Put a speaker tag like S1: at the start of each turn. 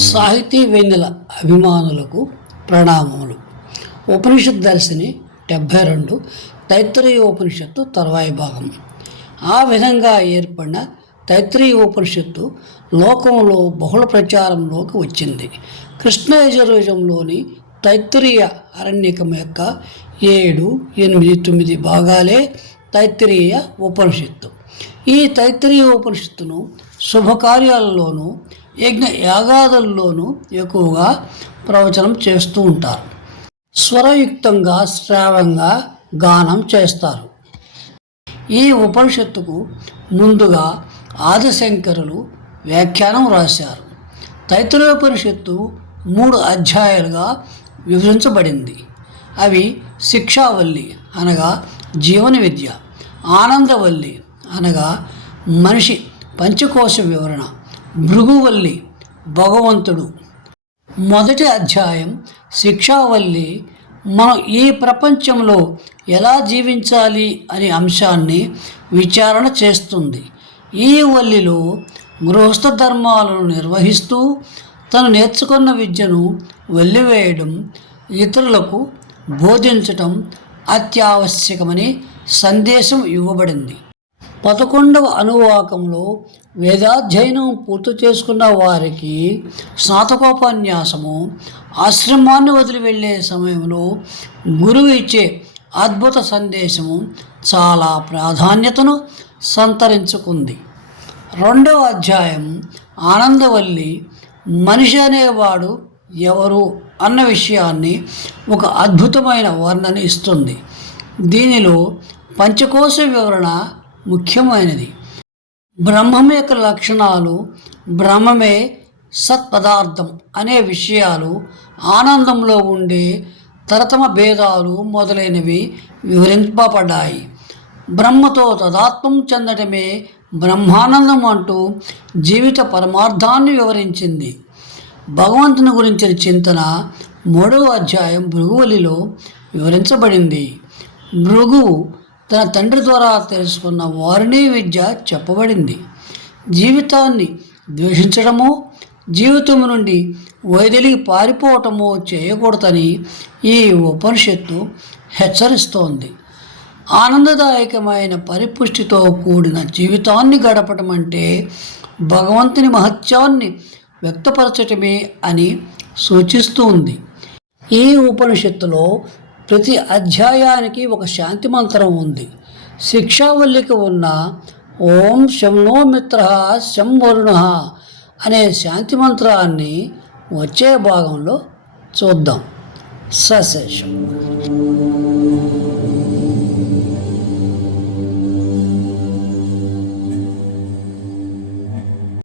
S1: సాహితీ వెన్నెల అభిమానులకు ప్రణామములు. ఉపనిషత్ దర్శిని డెబ్భై రెండు తైత్రీయ ఉపనిషత్తు తర్వాయి భాగం. ఆ విధంగా ఏర్పడిన తైత్రీయ ఉపనిషత్తు లోకంలో బహుళ ప్రచారంలోకి వచ్చింది. కృష్ణయజుర్వేదంలోని తైత్రీయ అరణ్యకం యొక్క ఏడు ఎనిమిది తొమ్మిది భాగాలే తైత్రీయ ఉపనిషత్తు. ఈ తైత్రీయ ఉపనిషత్తును శుభకార్యాలలోనూ యజ్ఞ యాగాదుల్లోనూ ఎక్కువగా ప్రవచనం చేస్తూ ఉంటారు. స్వరయుక్తంగా శ్రావంగా గానం చేస్తారు. ఈ ఉపనిషత్తుకు ముందుగా ఆదిశంకరులు వ్యాఖ్యానం రాశారు. తైత్రోపనిషత్తు మూడు అధ్యాయాలుగా విభజించబడింది. అవి శిక్షావల్లి అనగా జీవన విద్య ఆనందవల్లి అనగా మనిషి పంచకోశ వివరణ భృగువల్లి భగవంతుడు. మొదటి అధ్యాయం శిక్షావల్లి మనం ఈ ప్రపంచంలో ఎలా జీవించాలి అనే అంశాన్ని విచారణ చేస్తుంది. ఈ వల్లిలో గృహస్థ ధర్మాలను నిర్వహిస్తూ తను నేర్చుకున్న విద్యను వెల్లివేయడం ఇతరులకు బోధించటం అత్యావశ్యకమని సందేశం ఇవ్వబడింది. పదకొండవ అనువాకంలో వేదాధ్యయనం పూర్తి చేసుకున్న వారికి స్నాతకోపన్యాసము ఆశ్రమాన్ని వదిలి వెళ్ళే సమయంలో గురువు ఇచ్చే అద్భుత సందేశము చాలా ప్రాధాన్యతను సంతరించుకుంది. రెండవ అధ్యాయం ఆనందవల్లి మనిషి అనేవాడు ఎవరు అన్న విషయాన్ని ఒక అద్భుతమైన వర్ణన ఇస్తుంది. దీనిలో పంచకోశ వివరణ ముఖ్యమైనది. బ్రహ్మం యొక్క లక్షణాలు బ్రహ్మమే సత్పదార్థం అనే విషయాలు ఆనందంలో ఉండే తరతమ భేదాలు మొదలైనవి వివరింపబడ్డాయి. బ్రహ్మతో తదాత్మం చెందటమే బ్రహ్మానందం అంటూ జీవిత పరమార్థాన్ని వివరించింది. భగవంతుని గురించిన చింతన మూడవ అధ్యాయం భృగువలిలో వివరించబడింది. భృగువు తన తండ్రి ద్వారా తెలుసుకున్న వారిని విద్య చెప్పబడింది. జీవితాన్ని ద్వేషించడము జీవితం నుండి వైదొలిగి పారిపోవటము చేయకూడదని ఈ ఉపనిషత్తు హెచ్చరిస్తోంది. ఆనందదాయకమైన పరిపుష్టితో కూడిన జీవితాన్ని గడపటం అంటే భగవంతుని మహత్యాన్ని వ్యక్తపరచటమే అని సూచిస్తుంది. ఈ ఉపనిషత్తులో ప్రతి అధ్యాయానికి ఒక శాంతి మంత్రం ఉంది. శిక్షావల్లికి ఉన్న ఓం శంనో మిత్ర శం వరుణ అనే శాంతి మంత్రాన్ని వచ్చే భాగంలో చూద్దాం. సశేషం.